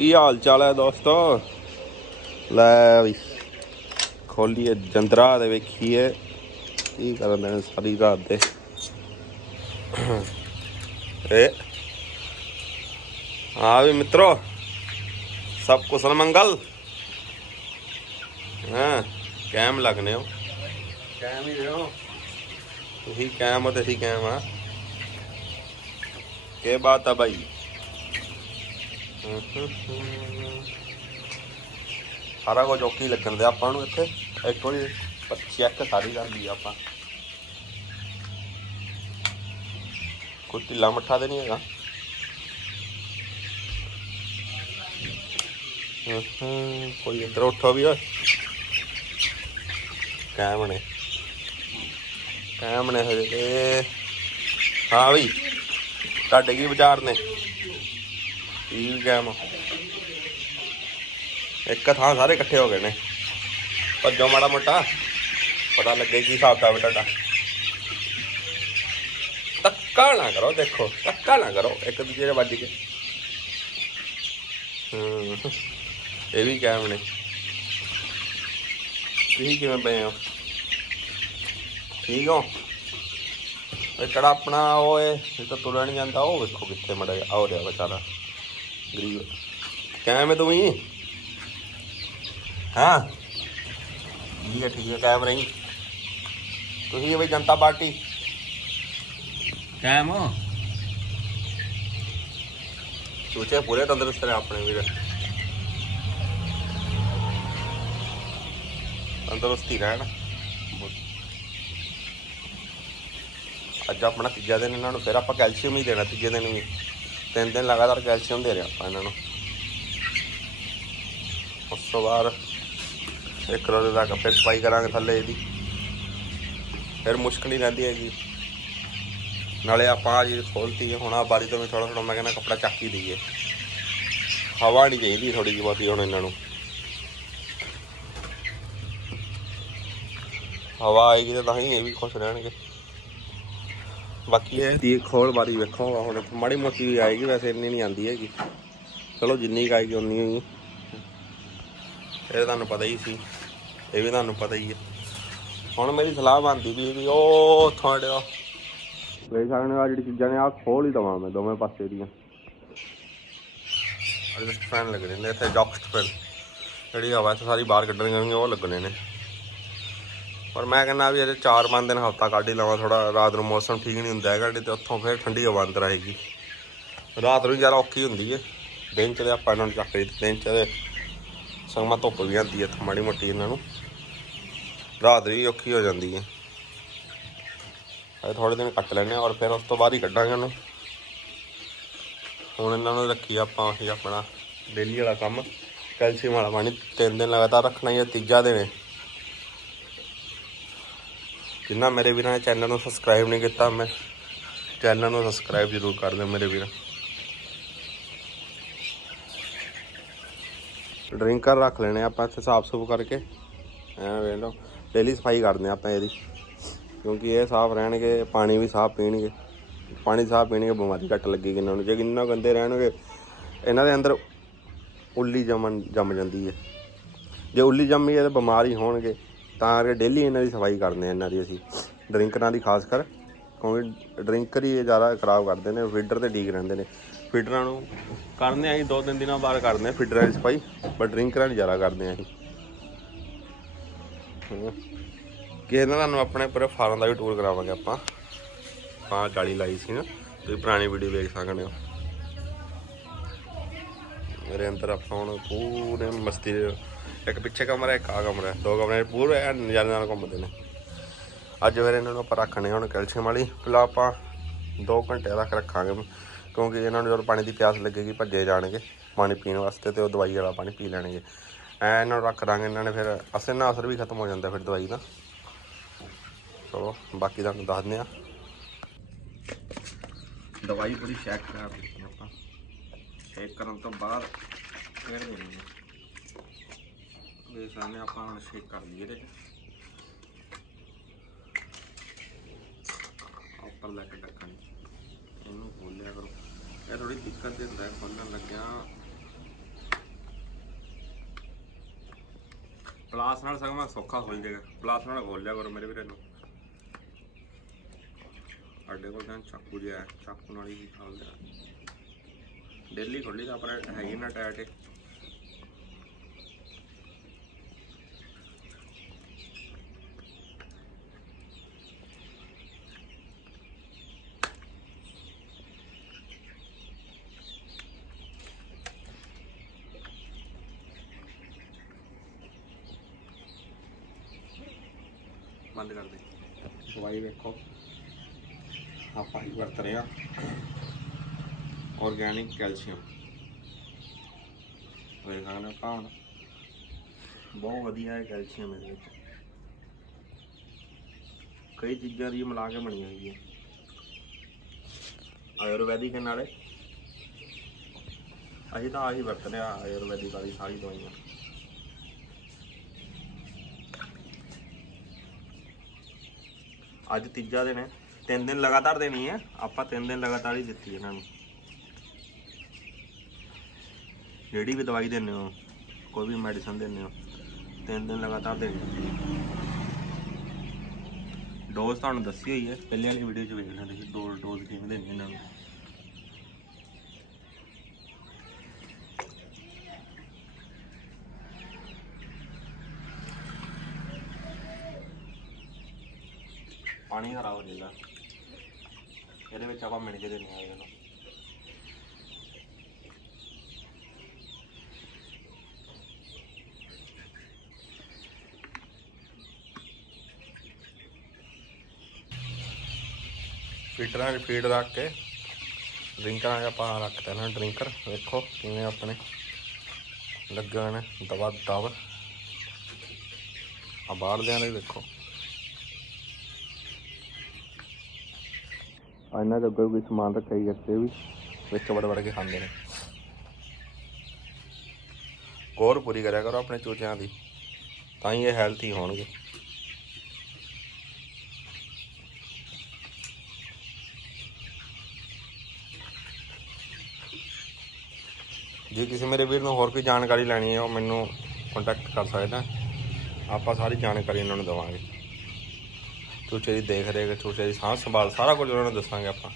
ਕੀ ਹਾਲ ਚਾਲ ਹੈ ਦੋਸਤੋ? ਲੈ ਵੀ ਖੋਲੀਏ ਜੰਦਰਾ ਦੇ ਵੇਖੀਏ ਕੀ ਕਰਨ ਦੇ ਨੇ ਸਾਰੀ ਰਾਤ ਦੇ। ਏ ਆ ਵੀ ਮਿੱਤਰੋ ਸਭ ਕੁਸ਼ਲ ਮੰਗਲ। ਹਾਂ ਕੈਮ ਲੱਗਨੇ ਹੋ। ਕੈਮ ਹੀ ਰਹੋ। ਤੁਸੀਂ ਕੈਮ ਹੋ ਤੇ ਅਸੀਂ ਕੈਮ ਆ। ਕੀ ਬਾਤ ਆ ਭਾਈ ਸਾਰਾ ਕੁਝ ਓਕੇ ਲੱਗਣ ਦੇ ਆਪਾਂ ਨੂੰ ਇੱਥੇ। ਇੱਕ ਵਾਰੀ ਚੈੱਕ ਸਾਰੀ ਕਰ ਲਈ ਆਪਾਂ। ਕੋਈ ਢਿੱਲਾ ਮੱਠਾ ਤੇ ਨਹੀਂ ਹੈਗਾ। ਹੂੰ ਕੋਈ ਇੱਧਰ ਉੱਠੋ ਵੀ ਓਏ। ਕਾਇਮ ਨੇ। ਕਾਇਮ ਨੇ ਹਾਂ ਵੀ, ਤੁਹਾਡੇ ਕੀ ਵਿਚਾਰ ਨੇ? ਠੀਕ ਵੀ ਕਾਇਮ ਇੱਕ ਥਾਂ ਸਾਰੇ ਇਕੱਠੇ ਹੋ ਗਏ ਨੇ। ਭੱਜੋ ਮਾੜਾ ਮੋਟਾ। ਪਤਾ ਲੱਗੇ ਕੀ ਹਿਸਾਬ ਦਾ ਤੁਹਾਡਾ। ਧੱਕਾ ਨਾ ਕਰੋ, ਦੇਖੋ। ਧੱਕਾ ਨਾ ਕਰੋ, ਇੱਕ ਦੂਜੇ ਦੇ ਵੱਜ ਕੇ। ਹੂੰ, ਇਹ ਵੀ ਕਾਇਮ ਨੇ ਤੁਸੀਂ ਕਿਵੇਂ ਪਏ ਹੋ? ਠੀਕ ਹੋ? ਇਹ ਕਿਹੜਾ ਆਪਣਾ ਓਏ ਇਹ ਤਾਂ ਤੁਰਿਆ ਨਹੀਂ ਜਾਂਦਾ, ਉਹ ਵੇਖੋ ਕਿੱਥੇ ਮੜਾ ਆ ਰਿਹਾ ਵਿਚਾਰਾ। ਗਰੀਬ। ਕਿਵੇਂ ਤੂੰ ਹੀ ਹਾਂ। ਠੀਕ ਹੈ ਠੀਕ ਹੈ ਕਾਇਮ ਰਹੀ। ਤੁਸੀਂ ਬਈ ਜਨਤਾ ਪਾਰਟੀ। ਕਾਇਮ ਹੋ? ਸੋਚੇ ਪੂਰੇ ਤੰਦਰੁਸਤ ਨੇ ਆਪਣੇ ਵੀਰ। ਤੰਦਰੁਸਤੀ ਰਹਿਣ। ਅੱਜ ਆਪਣਾ ਤੀਜਾ ਦਿਨ ਇਹਨਾਂ ਨੂੰ ਫਿਰ ਆਪਾਂ ਕੈਲਸ਼ੀਅਮ ਹੀ ਦੇਣਾ ਤੀਜੇ ਦਿਨ ਵੀ। ਤਿੰਨ ਦਿਨ ਲਗਾਤਾਰ ਕੈਲਸ਼ੀਅਮ ਦੇ ਰਹੇ ਆਪਾਂ ਇਹਨਾਂ ਨੂੰ ਉਸ ਤੋਂ ਬਾਅਦ ਇੱਕ ਰੋਜ਼ ਤੱਕ ਫਿਰ ਸਫ਼ਾਈ ਕਰਾਂਗੇ ਥੱਲੇ ਇਹਦੀ ਫਿਰ ਮੁਸ਼ਕਲ ਹੀ ਰਹਿੰਦੀ ਹੈਗੀ ਨਾਲੇ ਆਪਾਂ ਆ ਜੀ ਖੋਲਤੀ ਹੁਣ ਆ ਬਾਰੀ ਤੋਂ ਵੀ ਥੋੜਾ ਥੋੜਾ ਮੈਂ ਕਹਿੰਦਾ ਕੱਪੜਾ ਚੱਕ ਹੀ ਦਈਏ ਹਵਾ ਨਹੀਂ ਚਾਹੀਦੀ ਥੋੜੀ ਜਿਹੀ ਬਹੁਤੀ ਹੁਣ ਇਹਨਾਂ ਨੂੰ ਹਵਾ ਆਏਗੀ ਤਾਂ ਤਾਂ ਹੀ ਇਹ ਵੀ ਖੁਸ਼ ਰਹਿਣਗੇ ਬਾਕੀ ਇਹ ਦੀ ਖੋਲ ਬਾਰੀ ਵੇਖੋ ਹੁਣ ਮਾੜੀ ਮੋਟੀ ਆਏਗੀ ਵੈਸੇ ਇੰਨੀ ਨਹੀਂ ਆਉਂਦੀ ਹੈਗੀ। ਚਲੋ ਜਿੰਨੀ ਕੁ ਆਏਗੀ ਉਨੀ ਹੀ। ਇਹ ਤੁਹਾਨੂੰ ਪਤਾ ਹੀ ਸੀ। ਇਹ ਵੀ ਤੁਹਾਨੂੰ ਪਤਾ ਹੀ ਹੈ। ਹੁਣ ਮੇਰੀ ਸਲਾਹ ਬਣਦੀ ਵੀ ਵੀ ਉਹ ਤੁਹਾਡੇ ਵੇਖ ਸਕਦੇ ਆਹ ਜਿਹੜੀ ਚੀਜ਼ਾਂ ਨੇ ਆ ਖੋਲ ਹੀ ਦਵਾਂ ਮੈਂ ਦੋਵੇਂ ਪਾਸੇ ਦੀਆਂ। ਐਡਜਸਟ ਫੈਨ ਲੱਗਣੇ ਨੇ ਇੱਥੇ ਜੌਕਸਟ ਫੈਨ ਜਿਹੜੀ ਹਵਾ ਸਾਰੀ ਬਾਹਰ ਕੱਢਣੀਆਂ ਉਹ ਲੱਗਣੇ ਨੇ। ਪਰ ਮੈਂ ਕਹਿੰਦਾ ਵੀ ਅਜੇ 4-5 ਦਿਨ ਹਫਤਾ ਕੱਢ ਹੀ ਲਵਾਂ ਥੋੜਾ ਰਾਤ ਨੂੰ ਮੌਸਮ ਠੀਕ ਨਹੀਂ ਹੁੰਦਾ ਹੈਗਾ ਤੇ ਉੱਥੋਂ ਫਿਰ ਠੰਡੀ ਹਵਾ ਅੰਦਰ ਆਏਗੀ। ਰਾਤ ਨੂੰ ਜ਼ਿਆਦਾ ਔਖੀ ਹੁੰਦੀ ਹੈ ਦਿਨ ਚ ਤੇ ਆਪਾਂ ਇਹਨਾਂ ਨੂੰ ਚੱਕ ਲਈ ਦਿਨ ਚ ਤੇ ਸੰਗਮਾ ਧੁੱਪ ਵੀ ਆਉਂਦੀ ਹੈ ਇੱਥੇ ਮਾੜੀ ਮੋਟੀ ਇਹਨਾਂ ਨੂੰ। ਰਾਤ ਵੀ ਔਖੀ ਹੋ ਜਾਂਦੀ ਹੈ ਅਜੇ ਥੋੜੇ ਦਿਨ ਕੱਟ ਲੈਣੇ ਔਰ ਫਿਰ ਉਸ ਤੋਂ ਬਾਅਦ ਹੀ ਕੱਢਾਂਗੇ ਉਹਨੂੰ। ਹੁਣ ਇਹਨਾਂ ਨੂੰ ਰੱਖੀ ਆਪਾਂ ਇਹ ਆਪਣਾ ਡੇਲੀ ਵਾਲਾ ਕੰਮ। ਕੈਲਸ਼ੀਅਮ ਵਾਲਾ ਪਾਣੀ ਤਿੰਨ ਦਿਨ ਲਗਾਤਾਰ ਰੱਖਣਾ ਹੀ ਹੈ ਤੀਜਾ ਦਿਨ ਹੈ ਜਿੰਨਾ ਮੇਰੇ ਵੀਰਾਂ ਨੇ ਚੈਨਲ ਨੂੰ ਸਬਸਕ੍ਰਾਈਬ ਨਹੀਂ ਕੀਤਾ, ਮੈਂ ਚੈਨਲ ਨੂੰ ਸਬਸਕ੍ਰਾਈਬ ਜ਼ਰੂਰ ਕਰ ਦਿਓ ਮੇਰੇ ਵੀਰਾਂ। ਡਰਿੰਕਰ ਰੱਖ ਲੈਣੇ ਆਪਾਂ, ਇੱਥੇ ਸਾਫ਼ ਸੁਫ ਕਰਕੇ। ਐਂ ਵੇਖ ਲਓ ਡੇਲੀ ਸਫ਼ਾਈ ਕਰਦੇ ਹਾਂ ਆਪਾਂ ਇਹਦੀ। ਕਿਉਂਕਿ ਇਹ ਸਾਫ਼ ਰਹਿਣਗੇ, ਪਾਣੀ ਵੀ ਸਾਫ਼ ਪੀਣਗੇ। ਪਾਣੀ ਸਾਫ਼ ਪੀਣਗੇ, ਬਿਮਾਰੀ ਘੱਟ ਲੱਗੇਗੀ ਇਹਨਾਂ ਨੂੰ। ਜੇ ਇੰਨਾ ਗੰਦੇ ਰਹਿਣਗੇ, ਇਹਨਾਂ ਦੇ ਅੰਦਰ ਉੱਲੀ ਜੰਮਣ ਜੰਮ ਜਾਂਦੀ ਹੈ। ਜੇ ਉੱਲੀ ਜੰਮੀ ਹੈ ਤਾਂ ਬਿਮਾਰ ਹੀ ਹੋਣਗੇ। ਤਾਂ ਕਰਕੇ ਡੇਲੀ ਇਹਨਾਂ ਦੀ ਸਫ਼ਾਈ ਕਰਦੇ ਆ ਇਹਨਾਂ ਦੀ ਅਸੀਂ, ਡਰਿੰਕਰਾਂ ਦੀ ਖਾਸ ਕਰ, ਕਿਉਂਕਿ ਡਰਿੰਕਰ ਹੀ ਇਹ ਜ਼ਿਆਦਾ ਖਰਾਬ ਕਰਦੇ ਨੇ ਫੀਡਰ ਤੇ ਡੀਕ ਰਹਿੰਦੇ ਨੇ। ਫੀਡਰਾਂ ਨੂੰ ਕਰਦੇ ਆ ਅਸੀਂ ਦੋ ਤਿੰਨ ਦਿਨਾਂ ਬਾਅਦ ਕਰਦੇ ਆ ਫੀਡਰਾਂ ਦੀ ਸਫ਼ਾਈ ਪਰ ਡਰਿੰਕਰਾਂ ਦੀ ਜ਼ਿਆਦਾ ਕਰਦੇ ਆ ਅਸੀਂ। ਕਿਸੇ ਨਾਲ ਤੁਹਾਨੂੰ ਆਪਣੇ ਪੂਰੇ ਫਾਰਮ ਦਾ ਵੀ ਟੂਰ ਕਰਾਵਾਂਗੇ ਆਪਾਂ। ਹਾਂ ਜਾਲੀ ਲਾਈ ਸੀ ਨਾ, ਤੁਸੀਂ ਪੁਰਾਣੀ ਵੀਡੀਓ ਵੇਖ ਸਕਦੇ ਹੋ। ਮੇਰੇ ਅੰਦਰ ਆਪਾਂ ਹੁਣ ਪੂਰੇ ਮਸਤੀ ਇੱਕ ਪਿੱਛੇ ਕਮਰਾ, ਇੱਕ ਆ ਕਮਰਾ, ਦੋ ਕਮਰੇ, ਪੂਰੇ ਐਨ ਨਜ਼ਾਰੇ ਨਾਲ ਘੁੰਮਦੇ ਨੇ। ਅੱਜ ਫਿਰ ਇਹਨਾਂ ਨੂੰ ਆਪਾਂ ਰੱਖਣੇ ਹੁਣ ਕੈਲਸ਼ੀਅਮ ਵਾਲੀ। ਪਹਿਲਾਂ ਆਪਾਂ 2 ਘੰਟੇ ਤੱਕ ਰੱਖਾਂਗੇ, ਕਿਉਂਕਿ ਇਹਨਾਂ ਨੂੰ ਜਦੋਂ ਪਾਣੀ ਦੀ ਪਿਆਸ ਲੱਗੇਗੀ ਭੱਜੇ ਜਾਣਗੇ ਪਾਣੀ ਪੀਣ ਵਾਸਤੇ ਤੇ ਉਹ ਦਵਾਈ ਵਾਲਾ ਪਾਣੀ ਪੀ ਲੈਣਗੇ। ਐ ਇਹਨਾਂ ਨੂੰ ਰੱਖ ਦਾਂਗੇ, ਇਹਨਾਂ ਨੇ ਫਿਰ ਅਸਰ ਨਾਲ ਅਸਰ ਵੀ ਖਤਮ ਹੋ ਜਾਂਦਾ ਫਿਰ ਦਵਾਈ ਦਾ। ਚਲੋ, ਬਾਕੀ ਤੁਹਾਨੂੰ ਦੱਸ ਦਿੰਦੇ ਆ ਦਵਾਈ ਬੜੀ ਸ਼ੈਕ ਕਰਾ ਸ਼ੇਕ ਕਰਨ ਤੋਂ ਬਾਅਦ ਫੇਰ ਦੇਣੀ ਹੈ। ਦੇ ਸਾਹਮਣੇ ਆਪਾਂ ਹੁਣ ਸ਼ੇਕ ਕਰ ਲਈਏ ਇਹਦੇ ਉੱਪਰ ਲੈ ਕੇ ਢੱਕਣ। ਇਹਨੂੰ ਖੋਲਿਆ ਕਰੋ। ਇਹ ਥੋੜੀ ਦਿੱਕਤ ਦਿੰਦਾ ਹੈ, ਖੋਲਣ ਲੱਗਿਆ। ਪਲਾਸ ਨਾਲ ਸਗਮਾ ਸੌਖਾ ਹੋ ਜਾਏਗਾ ਪਲਾਸ ਨਾਲ ਖੋਲਿਆ ਕਰੋ ਮੇਰੇ ਵੀਰੇ ਨੂੰ। ਸਾਡੇ ਕੋਲ ਤਾਂ ਚਾਕੂ ਜਿਹਾ ਚਾਕੂ ਨਾਲ ਹੀ ਖੋਲ ਦੇਣਾ ਡੇਲੀ ਖੋਲੀ ਤਾਂ ਪਰ ਹੈਗੀ ਨਾ ਟੈਟ ਬੰਦ ਕਰ ਦੇ। ਦਵਾਈ ਵੇਖੋ। ਆਪਾਂ ਹੀ ਵਰਤ ਰਹੇ ਆ ਔਰਗੈਨਿਕ ਕੈਲਸ਼ੀਅਮ ਵੇਖ ਸਕਦੇ ਆਪਾਂ ਹੁਣ ਬਹੁਤ ਵਧੀਆ ਹੈ ਕੈਲਸ਼ੀਅਮ ਇਹਦੇ ਵਿੱਚ। ਕਈ ਚੀਜ਼ਾਂ ਦੀ ਮਿਲਾ ਕੇ ਬਣੀ ਹੋਈ ਹੈ ਆਯੁਰਵੈਦਿਕ ਨਾਲੇ ਅਸੀਂ ਤਾਂ ਆਹੀ ਵਰਤ ਰਿਹਾ ਆਯੁਰਵੈਦਿਕ ਵਾਲੀ ਸਾਰੀ ਦਵਾਈਆਂ। ਅੱਜ ਤੀਜਾ ਦਿਨ ਹੈ। ਤਿੰਨ ਦਿਨ ਲਗਾਤਾਰ ਦੇਣੀ ਹੈ। ਆਪਾਂ ਤਿੰਨ ਦਿਨ ਲਗਾਤਾਰ ਹੀ ਦਿੱਤੀ ਇਹਨਾਂ ਨੂੰ। ਜਿਹੜੀ ਵੀ ਦਵਾਈ ਦਿੰਦੇ ਹੋ, ਕੋਈ ਵੀ ਮੈਡੀਸਨ ਦਿੰਦੇ ਹੋ, ਤਿੰਨ ਦਿਨ ਲਗਾਤਾਰ ਦੇਣੀ ਹੈ। ਡੋਜ਼ ਤੁਹਾਨੂੰ ਦੱਸੀ ਹੋਈ ਹੈ, ਪਹਿਲੇ ਵਾਲੀ ਵੀਡੀਓ 'ਚ ਵੇਖ ਲੈਣਾ ਤੁਸੀਂ ਦੋ ਡੋਜ਼ ਕਿਵੇਂ ਦੇਣੀ ਇਹਨਾਂ ਨੂੰ। ਪਾਣੀ ਹਰਾ ਹੋ ਜਾਏਗਾ ਇਹਦੇ ਵਿੱਚ ਆਪਾਂ ਮਿਣ ਕੇ ਦਿੰਦੇ ਆ ਇਹਨੂੰ ਫੀਟਰਾਂ 'ਚ ਫੀਡ ਰੱਖ ਕੇ ਡਰਿੰਕਰਾਂ 'ਚ ਆਪਾਂ ਰੱਖਦੇ ਨੇ ਡਰਿੰਕਰ। ਵੇਖੋ ਕਿਵੇਂ ਆਪਣੇ ਲੱਗੇ ਹੋਏ ਨੇ ਦਵਾ ਦਵ। ਆ ਬਾਹਰਲਿਆਂ ਦੇ ਦੇਖੋ ਇਹਨਾਂ ਦੇ ਅੱਗੇ ਵੀ ਸਮਾਨ ਰੱਖਿਆ ਹੀ ਇੱਥੇ ਵੀ ਵਿੱਚ ਵੜ ਵੜ ਕੇ ਖਾਂਦੇ ਨੇ। ਗੌਰ ਪੂਰੀ ਕਰਿਆ ਕਰੋ ਆਪਣੇ ਚੂਚਿਆਂ ਦੀ, ਤਾਂ ਹੀ ਇਹ ਹੈਲਥੀ ਹੋਣਗੇ। ਜੇ ਕਿਸੇ ਮੇਰੇ ਵੀਰ ਨੂੰ ਹੋਰ ਕੋਈ ਜਾਣਕਾਰੀ ਲੈਣੀ ਹੈ, ਉਹ ਮੈਨੂੰ ਕੰਟੈਕਟ ਕਰ ਸਕਦਾ ਆਪਾਂ ਸਾਰੀ ਜਾਣਕਾਰੀ ਇਹਨਾਂ ਨੂੰ ਦੇਵਾਂਗੇ। ਚੂਚੇ ਦੀ ਦੇਖ ਰੇਖ ਚੂਚੇ ਦੀ ਸਾਂਭ ਸੰਭਾਲ ਸਾਰਾ ਕੁਝ ਉਹਨਾਂ ਨੂੰ ਦੱਸਾਂਗੇ ਆਪਾਂ।